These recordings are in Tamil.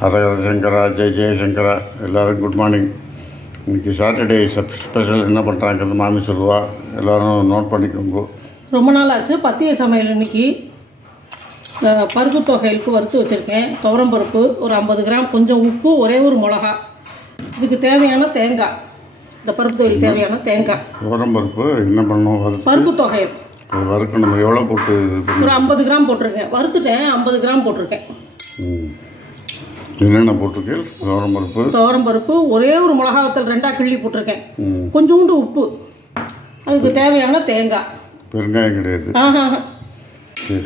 ஹரஹர சங்கரா, ஜெய் ஜெயசங்கரா. எல்லோரும் குட் மார்னிங். இன்றைக்கி சாட்டர்டே ஸ்பெஷல் என்ன பண்ணுறாங்கிறது மாமி சொல்லுவா. எல்லோரும் நோட் பண்ணிக்கோங்க. ரொம்ப நாள் ஆச்சு பத்திய சமையல். இன்றைக்கி பருப்பு தொகைகளுக்கு வறுத்து வச்சுருக்கேன். துவரம் பருப்பு ஒரு 50 கிராம், கொஞ்சம் உப்பு, ஒரே ஒரு மிளகா. இதுக்கு தேவையான தேங்காய், இந்த பருப்பு தொகையில் தேவையான தேங்காய். துவரம் பருப்பு என்ன பண்ணணும்? பருப்பு தொகையில் வறுக்கணும். எவ்வளோ போட்டு? ஒரு 50 கிராம் போட்டிருக்கேன். வறுத்துட்டேன், 50 கிராம் போட்டிருக்கேன். என்னென்ன போட்டிருக்கேன்? துவரம் பருப்பு, ஒரே ஒரு மிளகா வத்தல் 2ஆக கிள்ளி போட்டிருக்கேன். கொஞ்சோண்டு உப்பு, அதுக்கு தேவையான தேங்காய். பெருங்காயம் கிடையாது.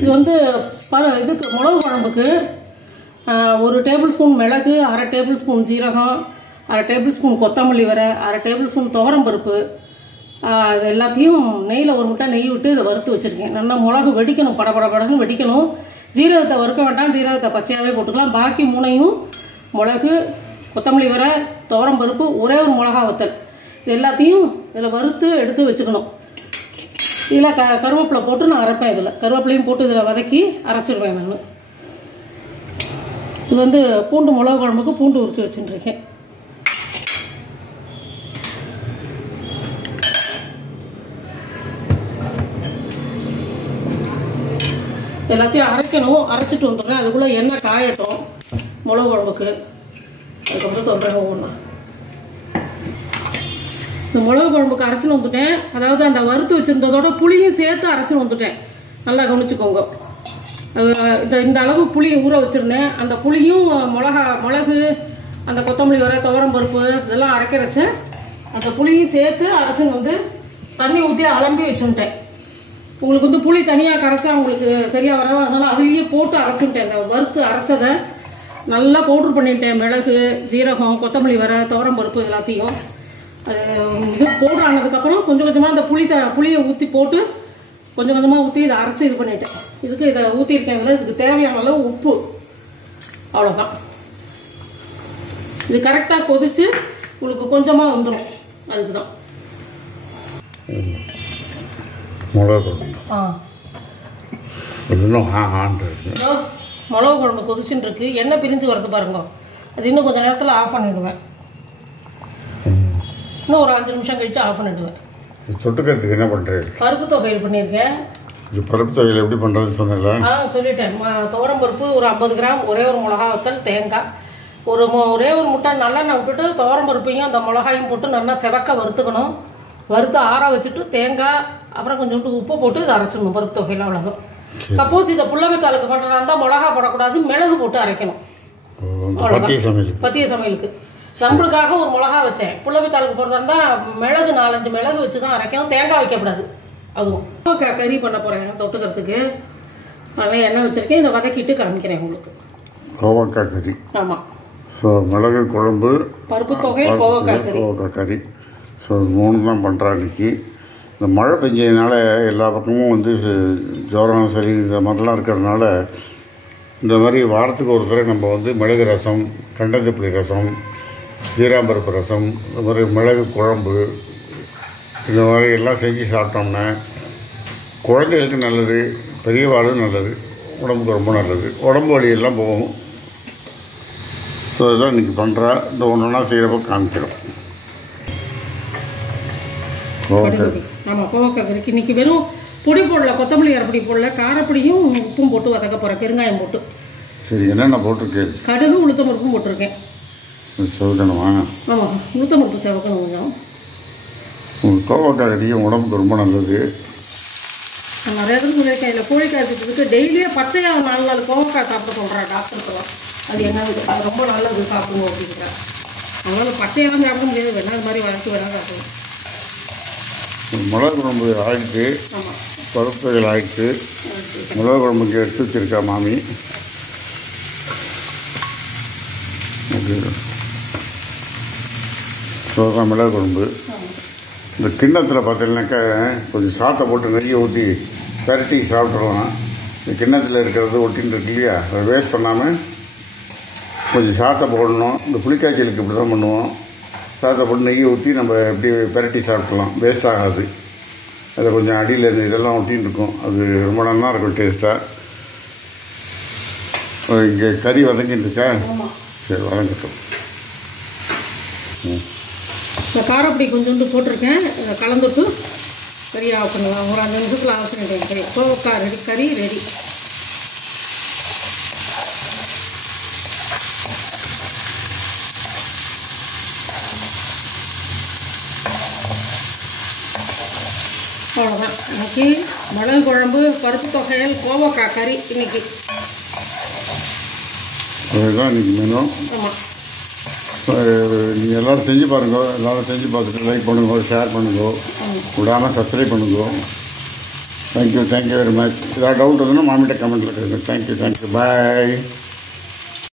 இது வந்து இதுக்கு மிளகு குழம்புக்கு 1 டேபிள் ஸ்பூன் மிளகு, 1/2 டேபிள் ஸ்பூன் ஜீரகம், 1/2 டேபிள் ஸ்பூன் கொத்தமல்லி வரை, 1/2 டேபிள் ஸ்பூன் துவரம் பருப்பு. இது எல்லாத்தையும் நெய்யில் ஒரு முட்டை நெய் விட்டு இதை வறுத்து வச்சுருக்கேன். நல்லா மிளகு வெடிக்கணும், படபடன்னு வெடிக்கணும். ஜீரகத்தை வறுக்க வேண்டாம், ஜீரகத்தை பச்சையாகவே போட்டுக்கலாம். பாக்கி 3ஐயும் மிளகு, கொத்தமல்லி வரை, துவரம் பருப்பு, ஒரே ஒரு மிளகா வத்தல், இது எல்லாத்தையும் இதில் வறுத்து எடுத்து வச்சுக்கணும். இதில் கருவேப்பிலை போட்டு நான் அரைப்பேன். இதில் கருவேப்பிலையும் போட்டு இதில் வதக்கி அரைச்சிடுவேன் நான். இது வந்து பூண்டு மிளகு குழம்புக்கு பூண்டு உரித்து வச்சுட்டுருக்கேன். எல்லாத்தையும் அரைக்கணும். அரைச்சிட்டு வந்துடுறேன். அதுக்குள்ளே எண்ணெய் காயட்டும் மிளகு குழம்புக்கு. அதுக்கப்புறம் சொல்கிறேன் ஒவ்வொன்றா. இந்த மிளகு குழம்புக்கு அரைச்சின்னு வந்துட்டேன். அதாவது அந்த வறுத்து வச்சுருந்ததோட புளியும் சேர்த்து அரைச்சின்னு வந்துட்டேன். நல்லா கவனிச்சுக்கோங்க. இந்த அளவு புளி ஊற வச்சுருந்தேன். அந்த புளியும் மிளகு, அந்த கொத்தமல்லி வரை, துவரம் பருப்பு இதெல்லாம் அரைக்கிறச்ச அந்த புளியும் சேர்த்து அரைச்சின்னு வந்து தண்ணி ஊற்றி அலம்பி வச்சுட்டேன். உங்களுக்கு வந்து புளி தனியாக கரைச்சா உங்களுக்கு சரியாக வராது. அதனால் அதுலேயே போட்டு அரைச்சுட்டேன். இந்த வறுத்து அரைச்சதை நல்லா பவுட்ரு பண்ணிட்டேன். மிளகு, ஜீரகம், கொத்தமல்லி வரை, துவரம் பருப்பு எல்லாத்தையும் இது பவுட்ரு ஆனதுக்கப்புறம் கொஞ்சம் கொஞ்சமாக அந்த புளியை ஊற்றி போட்டு கொஞ்சம் கொஞ்சமாக ஊற்றி இதை அரைச்சி இது பண்ணிட்டேன். இதுக்கு இதை ஊற்றிருக்கேங்களா, இதுக்கு தேவையான அளவு உப்பு, அவ்வளோதான். இது கரெக்டாக கொதித்து உங்களுக்கு கொஞ்சமாக வந்துடும். அதுக்கு தான் மிளகு குழம்பு கொதிச்சுட்டு இருக்கு. எண்ணெய் பிரிஞ்சு வரது பாருங்க. அது இன்னும் கொஞ்சம் நேரத்தில் ஆஃப் பண்ணிவிடுவேன். இன்னும் ஒரு 5 நிமிஷம் கழிச்சு ஆஃப் பண்ணிவிடுவேன். தொட்டுக்கிறதுக்கு என்ன பண்ணுறேன்? பருப்பு தொகையில் பண்ணியிருக்கேன். பருப்பு தொகையில் எப்படி பண்ணுறதுன்னு சொன்னேன். சொல்லிட்டேன். துவரம் பருப்பு ஒரு 50 கிராம், ஒரே ஒரு மிளகா வத்தல், தேங்காய், ஒரே ஒரு முட்டை நல்லெண்ணெய் விட்டுட்டு துவரம் பருப்பையும் அந்த மிளகாயும் போட்டு நல்லா செவக்க வறுத்துக்கணும். வறுத்து ஆற வச்சுட்டு தேங்காய், அப்புறம் கொஞ்சோண்டு உப்பு போட்டு இதை அரைச்சிடணும். பருப்பு தொகையில் அவ்வளோதான். சப்போஸ் இதை புள்ளவைத்தாளுக்கு பண்ணுறதா இருந்தால் மிளகா போடக்கூடாது, மிளகு போட்டு அரைக்கணும். பத்திய சமையலுக்கு நம்மளுக்காக ஒரு மிளகா வச்சேன். புள்ளவைத்தாளுக்கு போடுறதா இருந்தால் மிளகு 4-5 மிளகு வச்சு தான் அரைக்கணும். தேங்காய் வைக்கக்கூடாது. அதுவும் கறி பண்ண போகிறேன் தொட்டுக்கிறதுக்கு. அதனால் எண்ணெய் வச்சுருக்கேன். இதை வதக்கிட்டு காமிக்கிறேன் உங்களுக்கு. கோவக்காய் கறி. ஆமாம். ஸோ மிளகு குழம்பு, பருப்பு தொகை, கோவக்காய் கறி. ஸோ 3 தான் பண்ணுறேன் இன்றைக்கி. இந்த மழை பெஞ்சதுனால எல்லா பக்கமும் வந்து ஜுரம், சளி இந்த மாதிரிலாம் இருக்கிறதுனால இந்த மாதிரி வாரத்துக்கு ஒரு தடவை நம்ம வந்து மிளகு ரசம், கண்டஞ்சப்புளி ரசம், ஜீராம்பருப்பு ரசம், இந்த மாதிரி மிளகு குழம்பு இந்த மாதிரி எல்லாம் செஞ்சு சாப்பிட்டோம்னா குழந்தைகளுக்கு நல்லது, பெரியவாளும் நல்லது, உடம்புக்கு ரொம்ப நல்லது, உடம்பு வலியெல்லாம் போகும். ஸோ இதுதான் இன்றைக்கி பண்ணுறா. இந்த ஒன்றா செய்கிறப்ப காமிக்கிறோம். ஆமாம், கோவக்காய் கறிக்கு இன்றைக்கி வெறும் பொடி போடல, கொத்தமல்லி அரைப்பொடி போடல, காரப்பொடியும் உப்பும் போட்டு வதக்க போகிறேன். பெருங்காயம் போட்டு. சரி, என்னென்ன போட்டிருக்கேன்? கடுகு, உளுத்தம் பருப்பும் போட்டிருக்கேன். செவக்கணுமா? ஆமாம், உளுத்தம் பருப்பு செவக்கணும் கொஞ்சம். கோவக்காய் கறியும் உடம்புக்கு ரொம்ப நல்லது. நான் நிறைய பேர் சொல்லியிருக்கேன். இதில் கோழிக்காய் வச்சுட்டு டெய்லியே பச்சையாக 4 கோவக்காய் சாப்பிட சொல்கிறேன் டாக்டருக்கெல்லாம். அது என்னது, அது ரொம்ப நல்லது சாப்பிடுவோம் அப்படிங்கிறேன். அதனால் பச்சையெல்லாம் சாப்பிட முடியாது, வேணா அது மாதிரி வதக்கி வேணா சாப்பிடுவோம். மிளகு குழம்பு ஆயிடுச்சு, பருப்பு தொகையில் ஆயிடுச்சு. மிளகு குழம்புக்கு எடுத்து வச்சுருக்கா மாமி. ஸோ மிளகு குழம்பு. இந்த கிண்ணத்தில் பார்த்தீங்கன்னாக்கா கொஞ்சம் சாத்தை போட்டு நெய்யை ஊற்றி பரட்டி சாப்பிட்றலாம். இந்த கிண்ணத்தில் இருக்கிறது ஒட்டின்னு இருக்கு இல்லையா, அதை வேஸ்ட் பண்ணாமல் கொஞ்சம் சாத்தை போடணும். இந்த புளிக்காய்ச்சலுக்கு இப்படி தான் பண்ணுவோம். சாத்தை போட்டு நெய்யை ஊற்றி நம்ம எப்படி பரட்டி சாப்பிட்லாம், வேஸ்ட் ஆகாது. அதை கொஞ்சம் அடியில் இந்த இதெல்லாம் ஒட்டின்னு இருக்கும். அது ரொம்ப நல்லா இருக்கும் டேஸ்ட்டாக. இங்கே கறி வதங்கிட்டு இருக்கா? சரி வதங்கட்டும். இந்த காரப்பொடி கொஞ்சோண்டு போட்டிருக்கேன். இதை கலந்துட்டு கறி ஆஃப் பண்ணுவேன். ஒரு 5 நிமிஷத்தில் ஆஃப் பண்ணிட்டேன். கறி கோவக்காய் ரெடி, கறி ரெடி. அவ்வளோதான். இன்னைக்கு மிளகு குழம்பு, பருப்பு தொகையல், கோவக்காய் கறி இன்னைக்கு. அதுதான் இன்றைக்கி மெனு. ஆமாம். நீங்கள் எல்லோரும் செஞ்சு பாருங்க. எல்லோரும் செஞ்சு பார்த்துட்டு லைக் பண்ணுங்க, ஷேர் பண்ணுங்க, விடாமல் சப்ஸ்கிரைப் பண்ணுங்க. Thank you very much. ஏதாவது டவுட் இருந்ததுன்னா மாமிட்ட கமெண்ட்டில் கேளுங்க. Thank you bye.